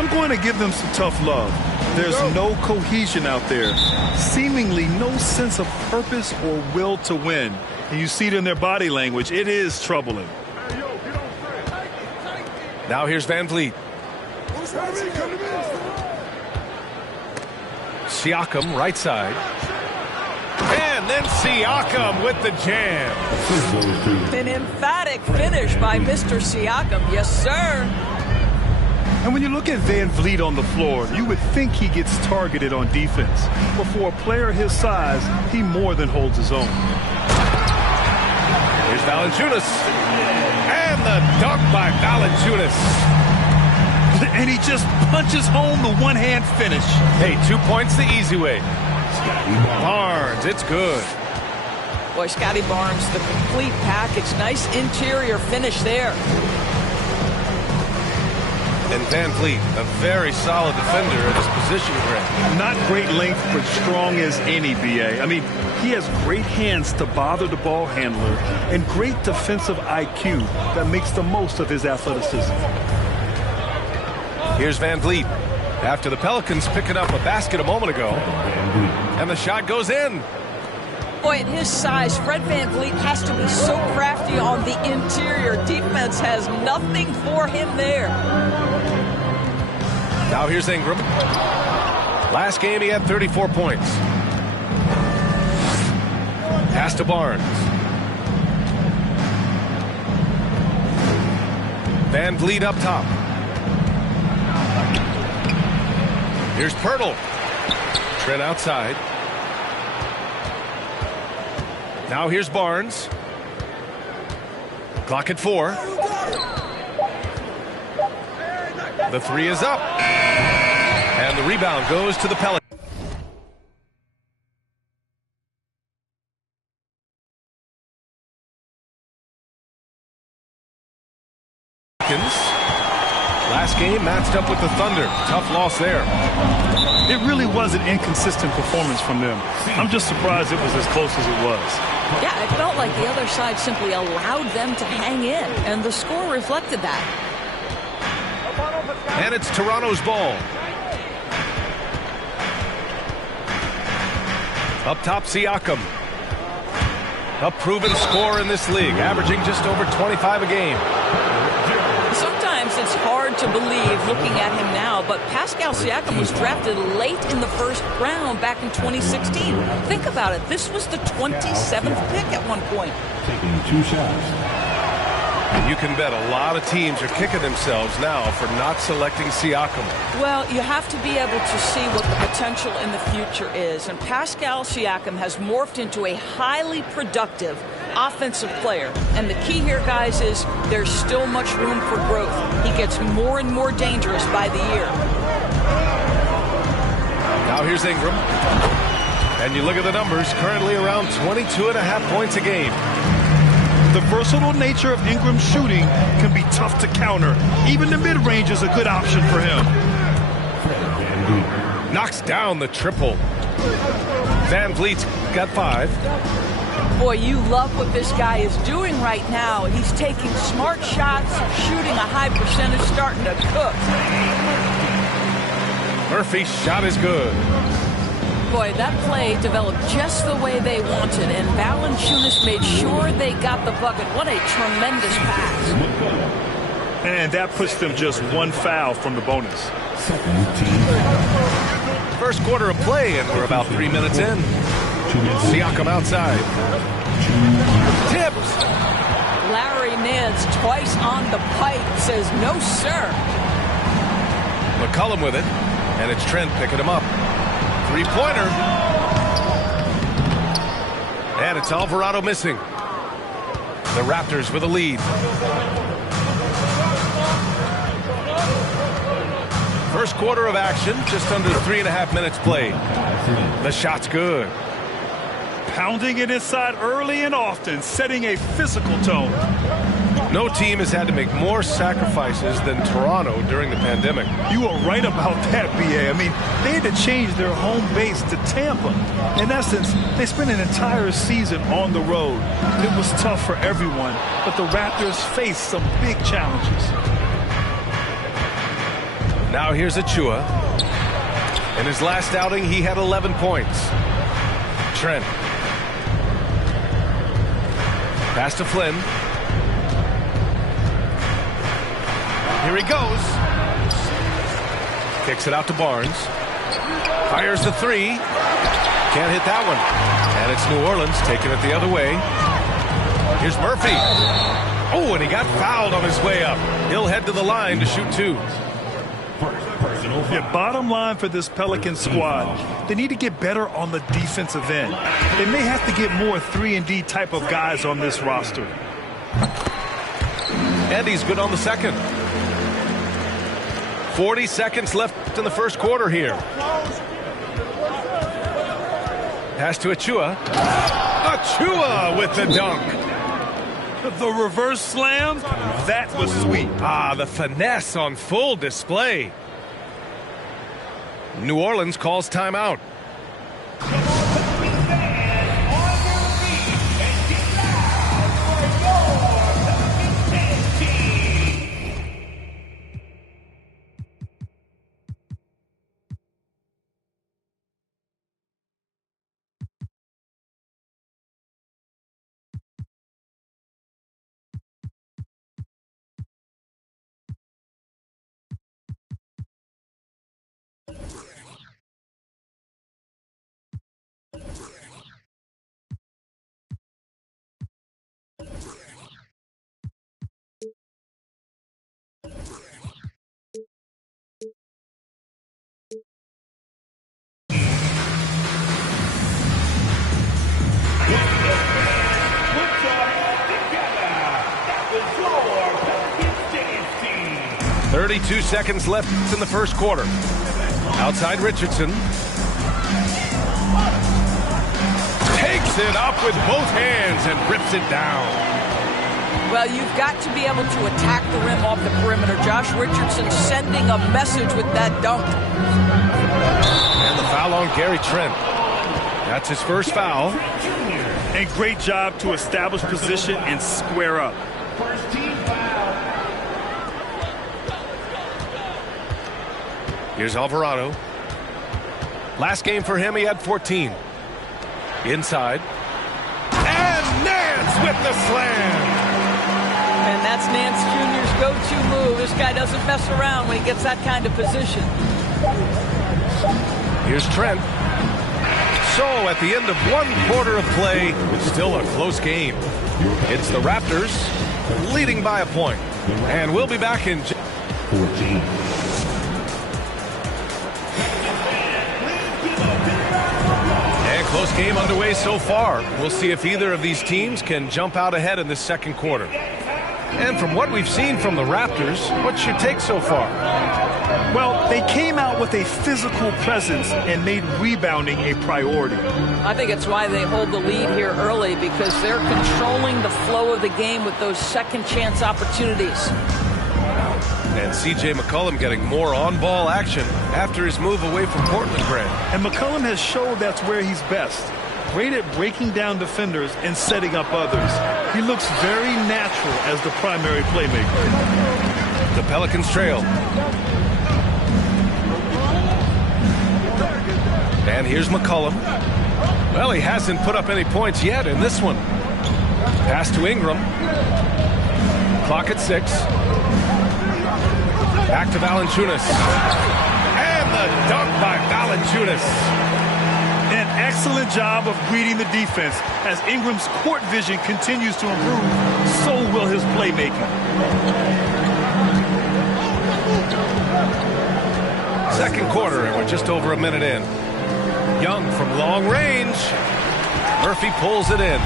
I'm going to give them some tough love. There's no cohesion out there. Seemingly no sense of purpose or will to win. And you see it in their body language. It is troubling. Now here's Van Vliet. Siakam, right side. And then Siakam with the jam. An emphatic finish by Mr. Siakam. Yes, sir. And when you look at Van Vliet on the floor, you would think he gets targeted on defense. But for a player his size, he more than holds his own. Here's Valanciunas. And the dunk by Valanciunas. And he just punches home the one-hand finish. Hey, 2 points the easy way. Barnes, it's good. Boy, Scotty Barnes, the complete package. Nice interior finish there. And Van Vliet, a very solid defender at his position grid. Not great length, but strong as any, B.A. I mean, he has great hands to bother the ball handler and great defensive IQ that makes the most of his athleticism. Here's Van Vliet. After the Pelicans picking up a basket a moment ago. And the shot goes in. Boy, at his size, Fred Van Vliet has to be so crafty on the interior. Defense has nothing for him there. Now here's Ingram. Last game he had 34 points. Pass to Barnes. Van Vliet up top. Here's Pirtle. Trent outside. Now here's Barnes. Clock at 4. The three is up. And the rebound goes to the Pelicans. Last game matched up with the Thunder. Tough loss there. It really was an inconsistent performance from them. I'm just surprised it was as close as it was. Yeah, it felt like the other side simply allowed them to hang in, and the score reflected that. And it's Toronto's ball. Up top, Siakam. A proven scorer in this league, averaging just over 25 a game. Sometimes it's hard to believe looking at him now, but Pascal Siakam was drafted late in the first round back in 2016. Think about it. This was the 27th pick at one point. Taking 2 shots. And you can bet a lot of teams are kicking themselves now for not selecting Siakam. Well, you have to be able to see what the potential in the future is. And Pascal Siakam has morphed into a highly productive offensive player. And the key here, guys, is there's still much room for growth. He gets more and more dangerous by the year. Now here's Ingram. And you look at the numbers, currently around 22.5 points a game. The versatile nature of Ingram's shooting can be tough to counter. Even the mid-range is a good option for him. Knocks down the triple. Van Vliet's got 5. Boy, you love what this guy is doing right now. He's taking smart shots, shooting a high percentage, starting to cook. Murphy's shot is good. Boy, that play developed just the way they wanted, and Valanciunas made sure they got the bucket. What a tremendous pass. And that puts them just 1 foul from the bonus. First quarter of play, and we're about 3 minutes in. Siakam outside. Tips. Larry Nance twice on the pipe says no, sir. McCollum with it, and it's Trent picking him up. Three-pointer. And it's Alvarado missing. The Raptors with a lead. First quarter of action, just under 3.5 minutes played. The shot's good. Pounding it inside early and often, setting a physical tone. No team has had to make more sacrifices than Toronto during the pandemic. You are right about that, B.A. I mean, they had to change their home base to Tampa. In essence, they spent an entire season on the road. It was tough for everyone, but the Raptors faced some big challenges. Now here's Achua. In his last outing, he had 11 points. Trent. Pass to Flynn. Here he goes. Kicks it out to Barnes. Fires the three. Can't hit that one. And it's New Orleans taking it the other way. Here's Murphy. Oh, and he got fouled on his way up. He'll head to the line to shoot two. Yeah, bottom line for this Pelican squad, they need to get better on the defensive end. They may have to get more 3-and-D type of guys on this roster. And he's good on the second. 40 seconds left in the first quarter here. Pass to Achua. Achua with the dunk. The reverse slam, that was sweet. Ah, the finesse on full display. New Orleans calls timeout. .32 seconds left in the first quarter. Outside Richardson. Takes it up with both hands and rips it down. Well, you've got to be able to attack the rim off the perimeter. Josh Richardson sending a message with that dunk. And the foul on Gary Trent. That's his first foul. And great job to establish position and square up. Here's Alvarado. Last game for him, he had 14. Inside. And Nance with the slam. And that's Nance Jr.'s go-to move. This guy doesn't mess around when he gets that kind of position. Here's Trent. So at the end of one quarter of play, it's still a close game. It's the Raptors leading by a point. And we'll be back in 14. Close game underway so far. We'll see if either of these teams can jump out ahead in this second quarter. And from what we've seen from the Raptors, what's your take so far? Well, they came out with a physical presence and made rebounding a priority. I think it's why they hold the lead here early, because they're controlling the flow of the game with those second chance opportunities. And C.J. McCollum getting more on-ball action after his move away from Portland, Greg. And McCollum has showed that's where he's best. Great at breaking down defenders and setting up others. He looks very natural as the primary playmaker. The Pelicans trail. And here's McCollum. Well, he hasn't put up any points yet in this one. Pass to Ingram. Clock at 6. Back to Valanciunas. And the dunk by Valanciunas. An excellent job of reading the defense. As Ingram's court vision continues to improve, so will his playmaking. Second quarter, and we're just over a minute in. Young from long range. Murphy pulls it in.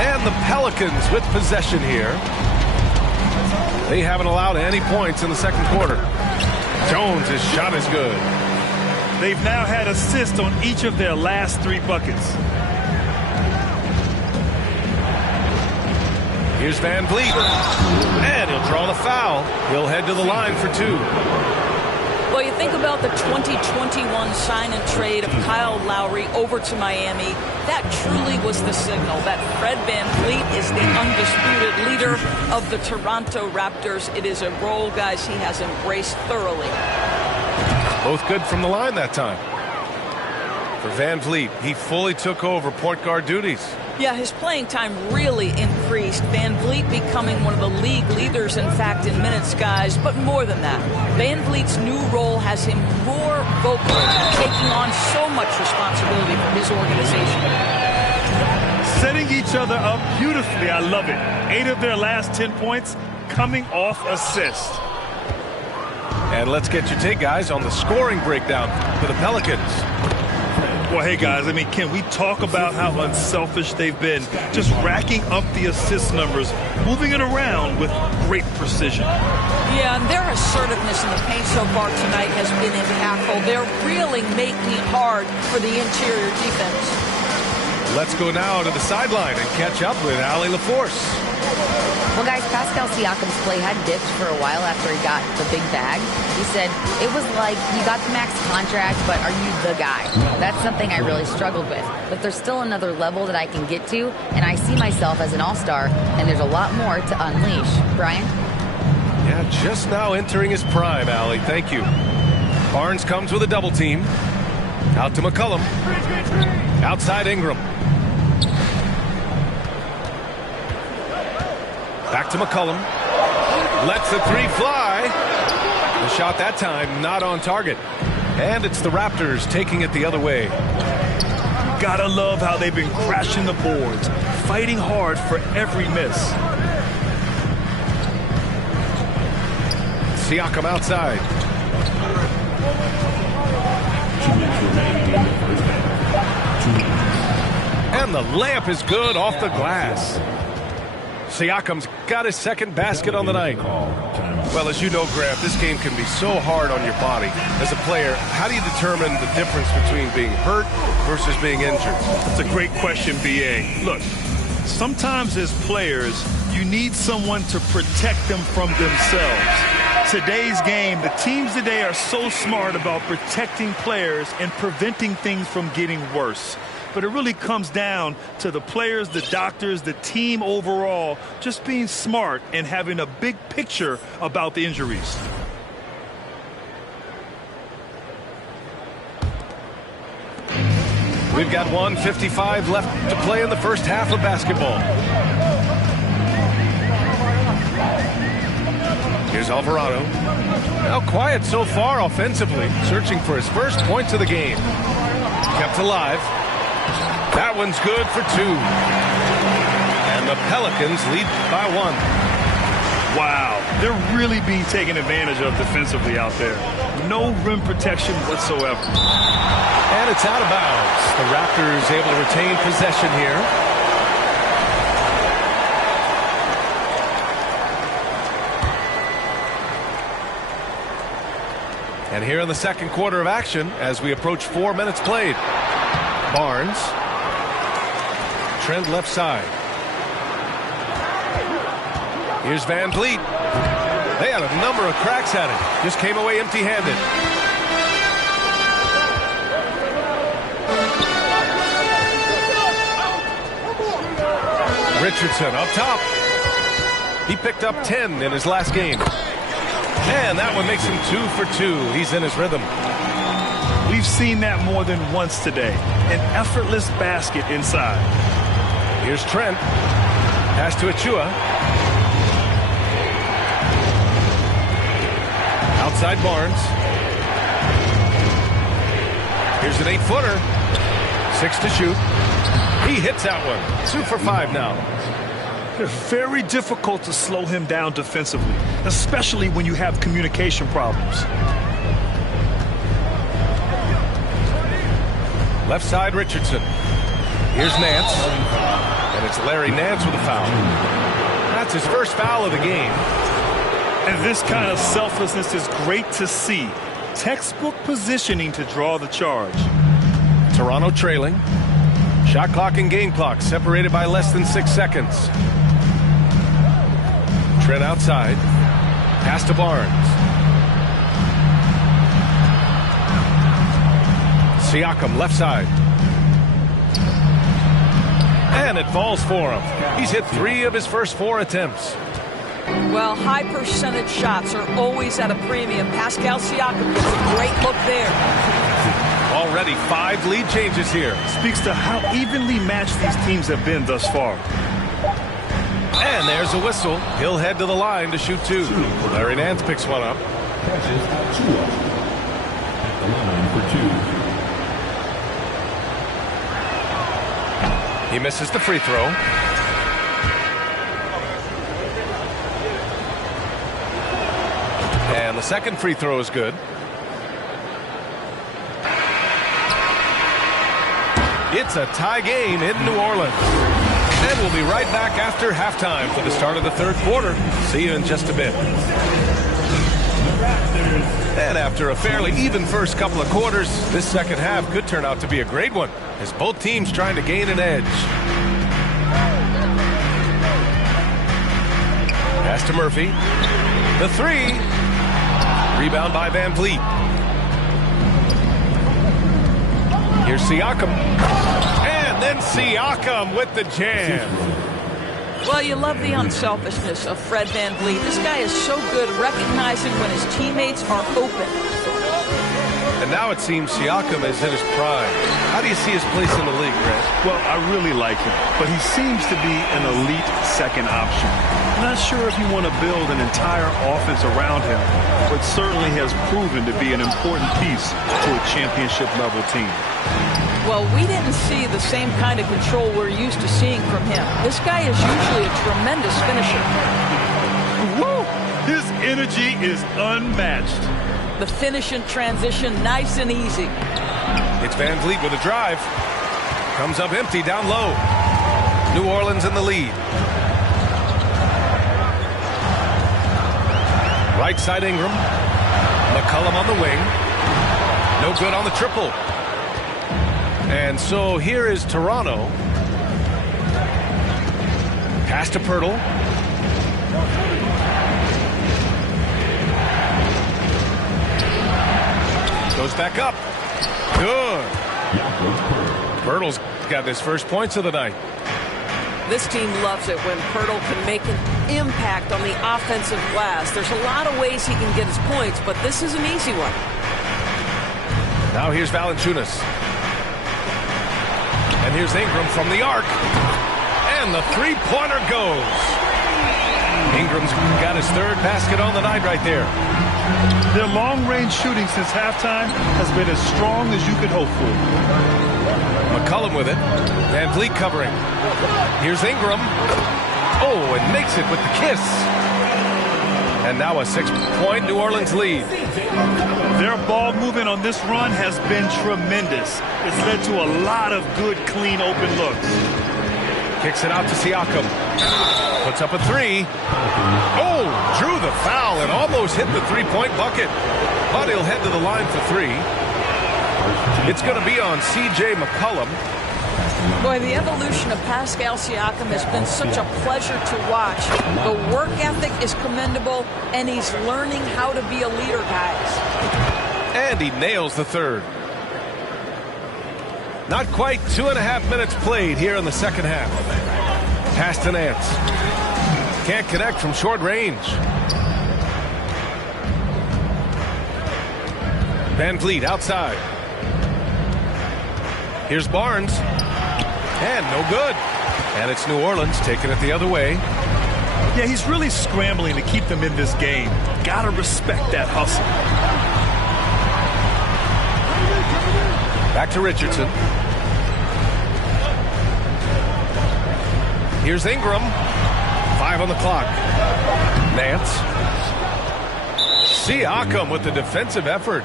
And the Pelicans with possession here. They haven't allowed any points in the second quarter. Jones' shot is good. They've now had assists on each of their last 3 buckets. Here's Van Vliet. And he'll draw the foul. He'll head to the line for 2. Well, you think about the 2021 sign and trade of Kyle Lowry over to Miami. That truly was the signal that Fred VanVleet is the undisputed leader of the Toronto Raptors. It is a role, guys, he has embraced thoroughly. Both good from the line that time. For VanVleet, he fully took over point guard duties. Yeah, his playing time really increased. VanVleet becoming one of the league leaders, in fact, in minutes, guys. But more than that, VanVleet's new role has him more vocal, taking on so much responsibility for his organization. Setting each other up beautifully. I love it. 8 of their last 10 points coming off assist. And let's get your take, guys, on the scoring breakdown for the Pelicans. Well, hey, guys, I mean, can we talk about how unselfish they've been? Just racking up the assist numbers, moving it around with great precision. Yeah, and their assertiveness in the paint so far tonight has been impactful. They're really making it hard for the interior defense. Let's go now to the sideline and catch up with Allie LaForce. Well, guys, Pascal Siakam's play had dipped for a while after he got the big bag. He said, it was like you got the max contract, but are you the guy? That's something I really struggled with. But there's still another level that I can get to, and I see myself as an all-star, and there's a lot more to unleash. Brian? Yeah, just now entering his prime, Allie. Thank you. Barnes comes with a double team. Out to McCollum. Outside Ingram. Back to McCollum. Lets the three fly. The shot that time not on target. And it's the Raptors taking it the other way. Gotta love how they've been crashing the boards, fighting hard for every miss. Siakam outside. 2 minutes remaining in the first half. 2 minutes. And the layup is good off the glass. Siakam's got his second basket on the night. Well, as you know, Grant, this game can be so hard on your body. As a player, how do you determine the difference between being hurt versus being injured? That's a great question, B.A. Look, sometimes as players, you need someone to protect them from themselves. Today's game, the teams today are so smart about protecting players and preventing things from getting worse. But it really comes down to the players, the doctors, the team overall, just being smart and having a big picture about the injuries. We've got 1:55 left to play in the first half of basketball. Here's Alvarado. Now quiet so far offensively, searching for his first points of the game. Kept alive. That one's good for 2. And the Pelicans lead by 1. Wow, they're really being taken advantage of defensively out there. No rim protection whatsoever. And it's out of bounds. The Raptors able to retain possession here. And here in the second quarter of action, as we approach 4 minutes played. Barnes. Trent left side. Here's VanVleet. They had a number of cracks at it. Just came away empty-handed. Richardson up top. He picked up 10 in his last game. And that one makes him 2 for 2. He's in his rhythm. We've seen that more than once today. An effortless basket inside. Here's Trent. Pass to Achua. Outside Barnes. Here's an 8-footer. 6 to shoot. He hits that one. 2 for 5 now. It's very difficult to slow him down defensively, especially when you have communication problems. Left side, Richardson. Here's Nance. And it's Larry Nance with a foul. That's his first foul of the game. And this kind of selflessness is great to see. Textbook positioning to draw the charge. Toronto trailing. Shot clock and game clock separated by less than 6 seconds. Trent outside. Pass to Barnes. Siakam left side. And it falls for him. He's hit 3 of his first 4 attempts. Well, high percentage shots are always at a premium. Pascal Siakam gets a great look there. Already 5 lead changes here. Speaks to how evenly matched these teams have been thus far. And there's a whistle. He'll head to the line to shoot 2. Larry Nance picks one up. Catches Achiuwa at the line for 2. He misses the free throw. And the second free throw is good. It's a tie game in New Orleans. And we'll be right back after halftime for the start of the third quarter. See you in just a bit. And after a fairly even first couple of quarters, this second half could turn out to be a great one, as both teams trying to gain an edge. Pass to Murphy. The 3. Rebound by Van Vliet. Here's Siakam. And then Siakam with the jam. Well, you love the unselfishness of Fred VanVleet. This guy is so good recognizing when his teammates are open. And now it seems Siakam is in his prime. How do you see his place in the league, Grant? Well, I really like him, but he seems to be an elite second option. Not sure if you want to build an entire offense around him, but certainly has proven to be an important piece to a championship-level team. Well, we didn't see the same kind of control we're used to seeing from him. This guy is usually a tremendous finisher. Woo! His energy is unmatched. The finish and transition, nice and easy. It's Van Vliet with a drive. Comes up empty down low. New Orleans in the lead. Right side Ingram. McCollum on the wing. No good on the triple. And so here is Toronto. Pass to Pirtle. Goes back up. Good. Pirtle's got his first points of the night. This team loves it when Pirtle can make an impact on the offensive glass. There's a lot of ways he can get his points, but this is an easy one. Now here's Valanciunas. And here's Ingram from the arc. And the three-pointer goes. Ingram's got his 3rd basket on the night right there. Their long-range shooting since halftime has been as strong as you could hope for. McCollum with it. Van Vliet covering. Here's Ingram. Oh, and makes it with the kiss. And now a 6-point New Orleans lead. Their ball movement on this run has been tremendous. It's led to a lot of good, clean, open looks. Kicks it out to Siakam. Puts up a 3. Oh, drew the foul and almost hit the 3-point bucket. But he'll head to the line for 3. It's going to be on C.J. McCollum. Boy, the evolution of Pascal Siakam has been such a pleasure to watch. The work ethic is commendable, and he's learning how to be a leader, guys. And he nails the 3rd. Not quite 2.5 minutes played here in the second half. Pass to Nance. Can't connect from short range. Van Vliet outside. Here's Barnes. And no good. And it's New Orleans taking it the other way. Yeah, he's really scrambling to keep them in this game. Gotta respect that hustle. Back to Richardson. Here's Ingram. 5 on the clock. Nance. Siakam with the defensive effort.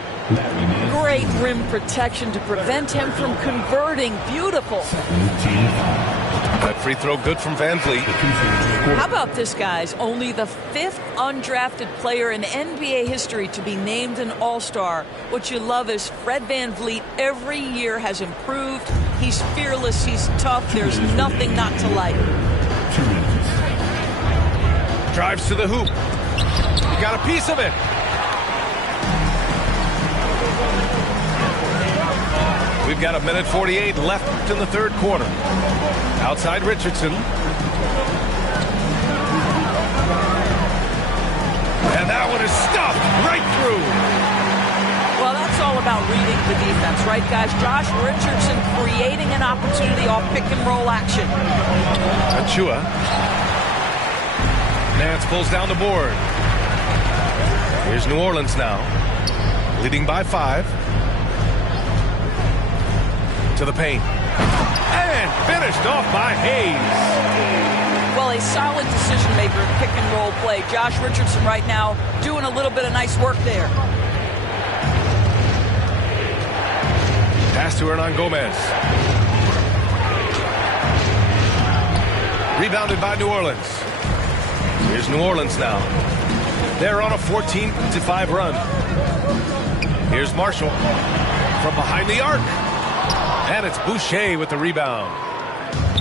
Great rim protection to prevent him from converting. Beautiful. That free throw good from Van Vliet. How about this, guys? Only the 5th undrafted player in NBA history to be named an All-Star. What you love is Fred VanVleet every year has improved. He's fearless. He's tough. There's nothing not to like. Drives to the hoop. He got a piece of it. We've got 1:48 left in the third quarter. Outside Richardson. And that one is stuffed right through. Well, that's all about reading the defense, right, guys? Josh Richardson creating an opportunity off pick-and-roll action. Achua. Nance pulls down the board. Here's New Orleans now, leading by 5. To the paint. And finished off by Hayes. Well, a solid decision maker in pick-and-roll play. Josh Richardson right now doing a little bit of nice work there. Pass to Hernan Gomez. Rebounded by New Orleans. Here's New Orleans now. They're on a 14-5 run. Here's Marshall from behind the arc. And it's Boucher with the rebound.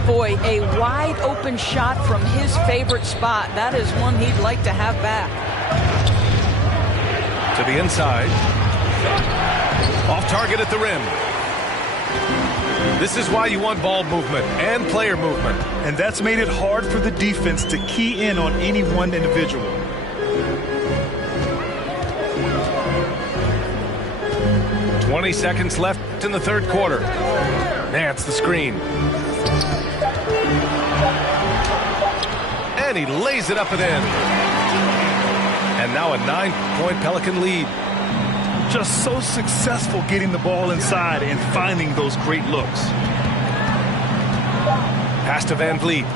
Boy, a wide open shot from his favorite spot. That is one he'd like to have back. To the inside. Off target at the rim. This is why you want ball movement and player movement. And that's made it hard for the defense to key in on any one individual. "20 seconds left in the third quarter. Nance the screen. And he lays it up and in. And now a 9-point Pelican lead. Just so successful getting the ball inside and finding those great looks. Pass to Van Vliet.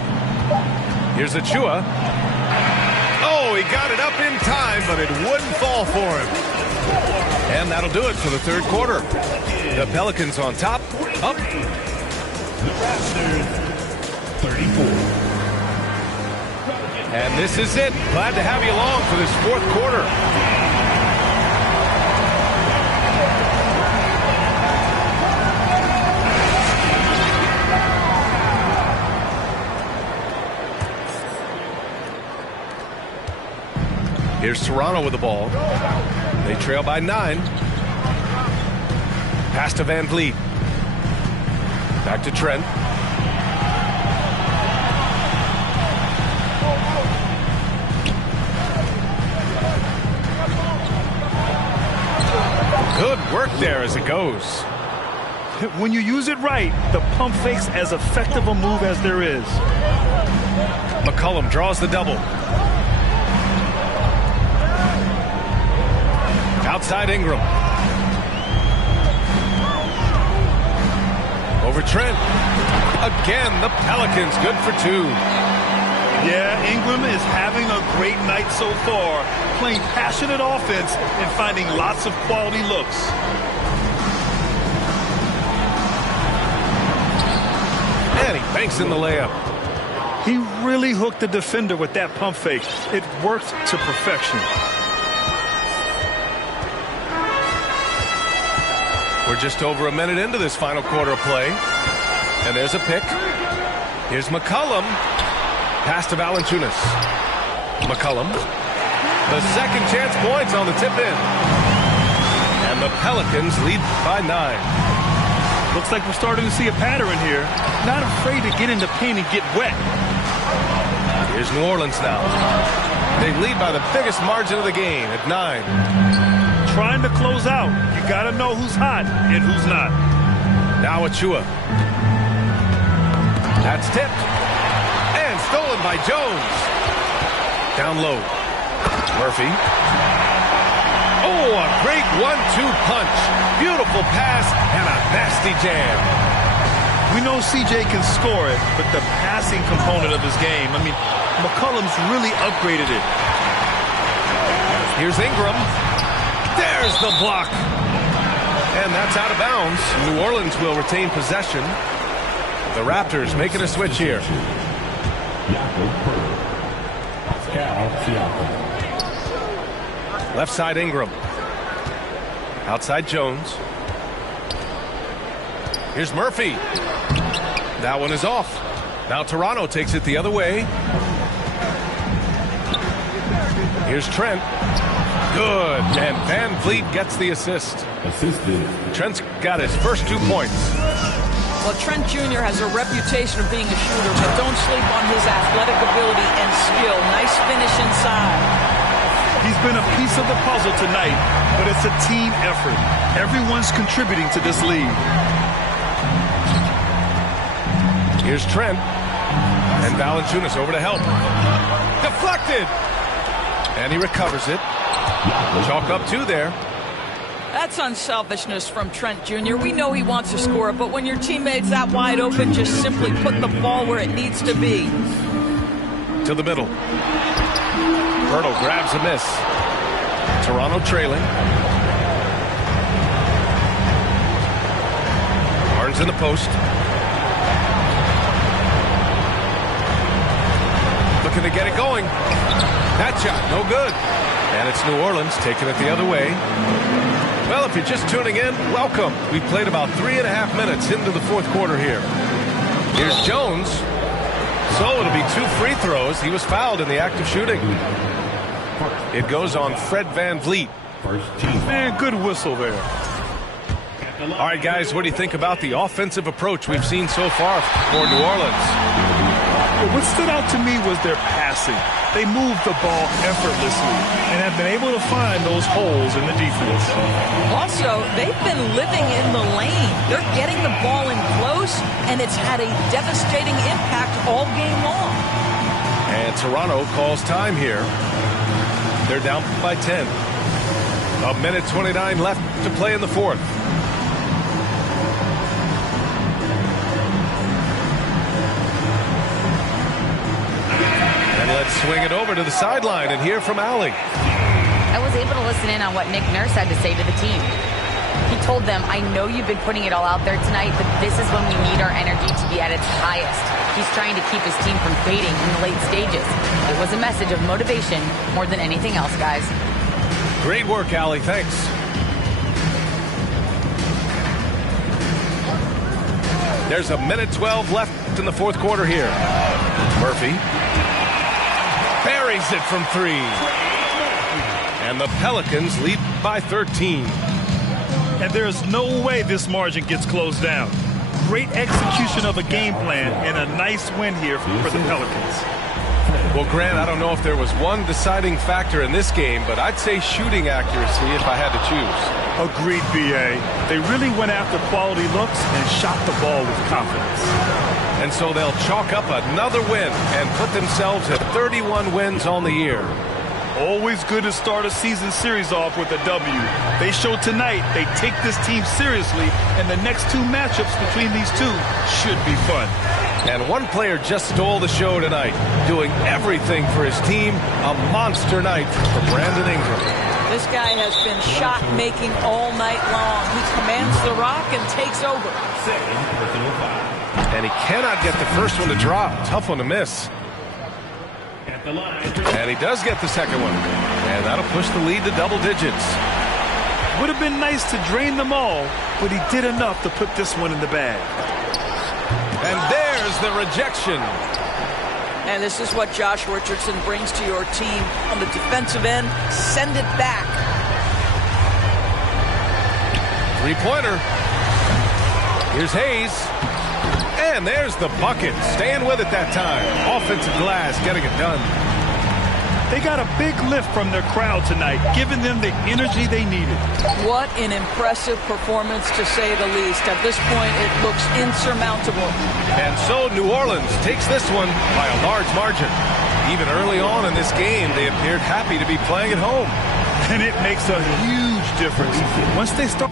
Here's Achua. Oh, he got it up in time, but it wouldn't fall for him. And that'll do it for the third quarter. The Pelicans on top, up. The Raptors, 34. And this is it. Glad to have you along for this fourth quarter. Here's Toronto with the ball. They trail by 9. Pass to Van Vliet. Back to Trent. Good work there as it goes. When you use it right, the pump fake's as effective a move as there is. McCollum draws the double. Outside Ingram. Over Trent. Again, the Pelicans good for 2. Yeah, Ingram is having a great night so far, playing passionate offense and finding lots of quality looks. And he banks in the layup. He really hooked the defender with that pump fake. It worked to perfection. We're just over a minute into this final quarter of play. And there's a pick. Here's McCollum. Pass to Valanciunas. McCollum. The second chance points on the tip in. And the Pelicans lead by 9. Looks like we're starting to see a pattern here. Not afraid to get in the paint and get wet. Here's New Orleans now. They lead by the biggest margin of the game at 9. Trying to close out. You got to know who's hot and who's not. Now Achua. That's tipped. And stolen by Jones. Down low. Murphy. Oh, a great 1-2 punch. Beautiful pass and a nasty jam. We know CJ can score it, but the passing component of his game, I mean, McCollum's really upgraded it. Here's Ingram. There's the block. And that's out of bounds. New Orleans will retain possession. The Raptors making a switch here. Left side Ingram. Outside Jones. Here's Murphy. That one is off. Now Toronto takes it the other way. Here's Trent. Good. And Van Vliet gets the assist. Assisted. Trent's got his first 2 points. Well, Trent Jr. has a reputation of being a shooter, but don't sleep on his athletic ability and skill. Nice finish inside. He's been a piece of the puzzle tonight, but it's a team effort. Everyone's contributing to this lead. Here's Trent. And Valanciunas over to help. Deflected. And he recovers it. Chalk up 2 there. That's unselfishness from Trent Jr. We know he wants to score, but when your teammate's that wide open, just simply put the ball where it needs to be. To the middle. Hurdle grabs a miss. Toronto trailing. Barnes in the post. Looking to get it going. That shot, no good. And it's New Orleans taking it the other way. Well, if you're just tuning in, welcome. We've played about 3.5 minutes into the fourth quarter here. Here's Jones. So it'll be 2 free throws. He was fouled in the act of shooting. It goes on Fred Van Vliet. Man, good whistle there. All right, guys, what do you think about the offensive approach we've seen so far for New Orleans? What stood out to me was their passing. They moved the ball effortlessly and have been able to find those holes in the defense. Also, they've been living in the lane. They're getting the ball in close, and it's had a devastating impact all game long. And Toronto calls time here. They're down by 10. 1:29 left to play in the fourth. Let's swing it over to the sideline and hear from Allie. I was able to listen in on what Nick Nurse had to say to the team. He told them, I know you've been putting it all out there tonight, but this is when we need our energy to be at its highest. He's trying to keep his team from fading in the late stages. It was a message of motivation more than anything else, guys. Great work, Allie. Thanks. There's 1:12 left in the fourth quarter here. Murphy buries it from 3. And the Pelicans lead by 13. And there's no way this margin gets closed down. Great execution of a game plan and a nice win here for the Pelicans. Well, Grant, I don't know if there was one deciding factor in this game, but I'd say shooting accuracy if I had to choose. Agreed, B.A. They really went after quality looks and shot the ball with confidence. And so they'll chalk up another win and put themselves at 31 wins on the year. Always good to start a season series off with a W. They showed tonight they take this team seriously, and the next 2 matchups between these two should be fun. And one player just stole the show tonight, doing everything for his team. A monster night for Brandon Ingram. This guy has been shot-making all night long. He commands the rock and takes over. And he cannot get the first one to drop. Tough one to miss. And he does get the second one. And that'll push the lead to double digits. Would have been nice to drain them all, but he did enough to put this one in the bag. And there's the rejection. And this is what Josh Richardson brings to your team on the defensive end. Send it back. 3-pointer. Here's Hayes. And there's the bucket. Staying with it that time. Offensive glass getting it done. They got a big lift from their crowd tonight, giving them the energy they needed. What an impressive performance, to say the least. At this point, it looks insurmountable. And so New Orleans takes this one by a large margin. Even early on in this game, they appeared happy to be playing at home. And it makes a huge difference. Once they start